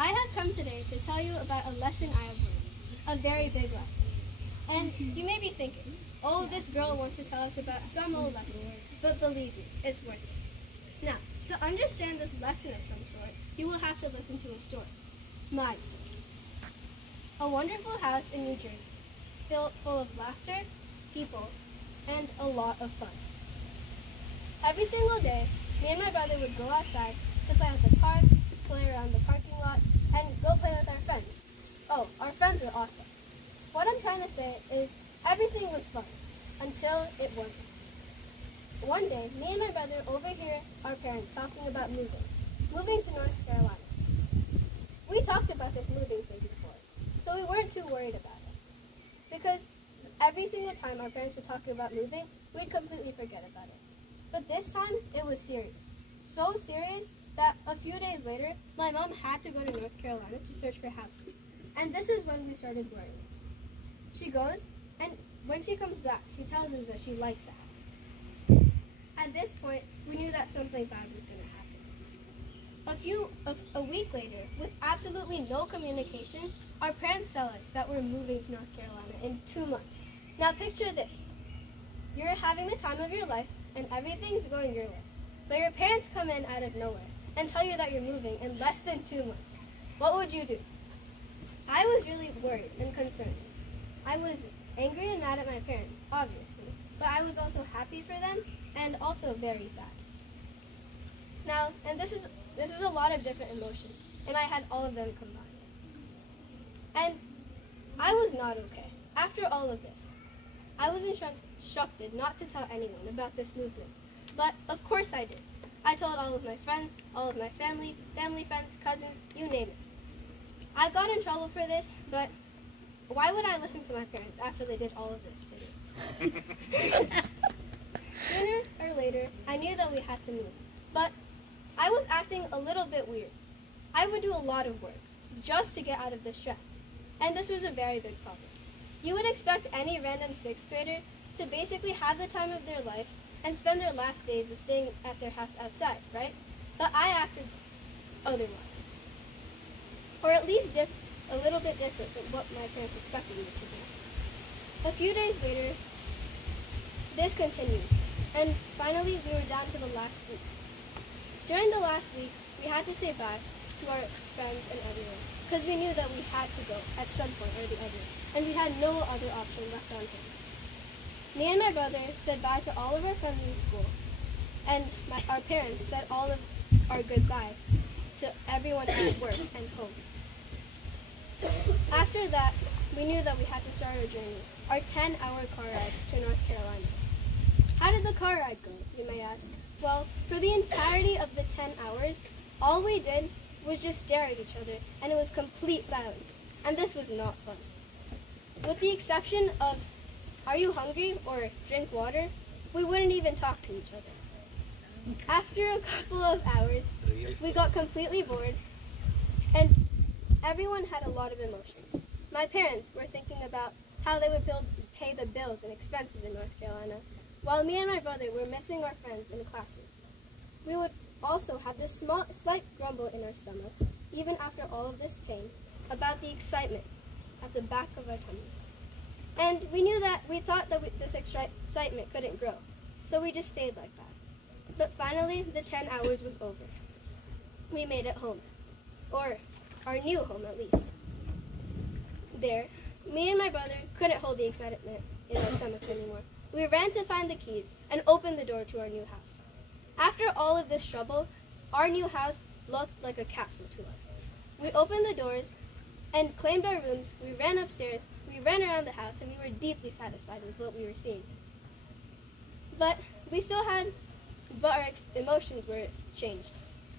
I have come today to tell you about a lesson I have learned, a very big lesson. And you may be thinking, oh, this girl wants to tell us about some old lesson, but believe me, it's worth it. Now, to understand this lesson of some sort, you will have to listen to a story, my story. A wonderful house in New Jersey, full of laughter, people, and a lot of fun. Every single day, me and my brother would go outside to play with the park, play around the parking lot, and go play with our friends. Oh, our friends were awesome. What I'm trying to say is everything was fun, until it wasn't. One day, me and my brother overhear our parents talking about moving to North Carolina. We talked about this moving thing before, so we weren't too worried about it. Because every single time our parents would talk about moving, we'd completely forget about it. But this time, it was serious. So serious that a few days later, my mom had to go to North Carolina to search for houses. And this is when we started worrying. She goes, and when she comes back, she tells us that she likes the house. At this point, we knew that something bad was going to happen. A week later, with absolutely no communication, our parents tell us that we're moving to North Carolina in 2 months. Now picture this. You're having the time of your life, and everything's going your way. But your parents come in out of nowhere and tell you that you're moving in less than 2 months. What would you do? I was really worried and concerned. I was angry and mad at my parents, obviously, but I was also happy for them and also very sad. Now, and this is a lot of different emotions, and I had all of them combined. And I was not okay. After all of this, I was instructed not to tell anyone about this movement, but of course I did. I told all of my friends, all of my family friends, cousins, you name it. I got in trouble for this, but why would I listen to my parents after they did all of this to me? Sooner or later, I knew that we had to move, but I was acting a little bit weird. I would do a lot of work just to get out of the stress, and this was a very big problem. You would expect any random 6th grader to basically have the time of their life and spend their last days of staying at their house outside, right? But I acted otherwise. Or at least a little bit different than what my parents expected me to do. A few days later, this continued, and finally we were down to the last week. During the last week, we had to say bye to our friends and everyone, because we knew that we had to go at some point or the other, and we had no other option left on hand. Me and my brother said bye to all of our friends in school, and our parents said all of our goodbyes to everyone at work and home. After that, we knew that we had to start our journey, our 10-hour car ride to North Carolina. How did the car ride go, you may ask? Well, for the entirety of the 10 hours, all we did was just stare at each other, and it was complete silence, and this was not fun. With the exception of, "Are you hungry?" or "Drink water," we wouldn't even talk to each other. After a couple of hours, we got completely bored, and everyone had a lot of emotions. My parents were thinking about how they would pay the bills and expenses in North Carolina, while me and my brother were missing our friends and classes. We would also have this slight grumble in our stomachs, even after all of this came, about the excitement at the back of our tummies. And we thought that this excitement couldn't grow, so we just stayed like that. But finally, the 10 hours was over. We made it home, or our new home at least. There, me and my brother couldn't hold the excitement in our stomachs anymore. We ran to find the keys and opened the door to our new house. After all of this trouble, our new house looked like a castle to us. We opened the doors and claimed our rooms. We ran upstairs, we ran around the house, and we were deeply satisfied with what we were seeing. But our emotions were changed.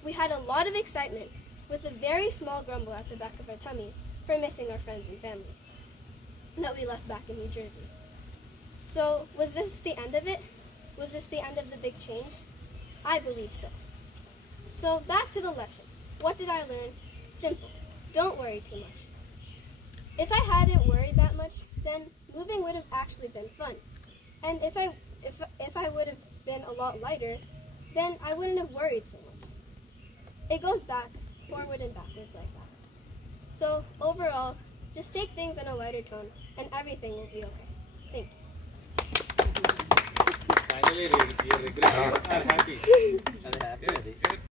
We had a lot of excitement with a very small grumble at the back of our tummies for missing our friends and family that we left back in New Jersey. So, was this the end of it? Was this the end of the big change? I believe so. So, back to the lesson. What did I learn? Simple. Don't worry too much. If I hadn't worried that much, then moving would have actually been fun. And if I would have been a lot lighter, then I wouldn't have worried so much. It goes back, forward and backwards like that. So overall, just take things on a lighter tone and everything will be okay. Thank you. Finally, you regret or happy?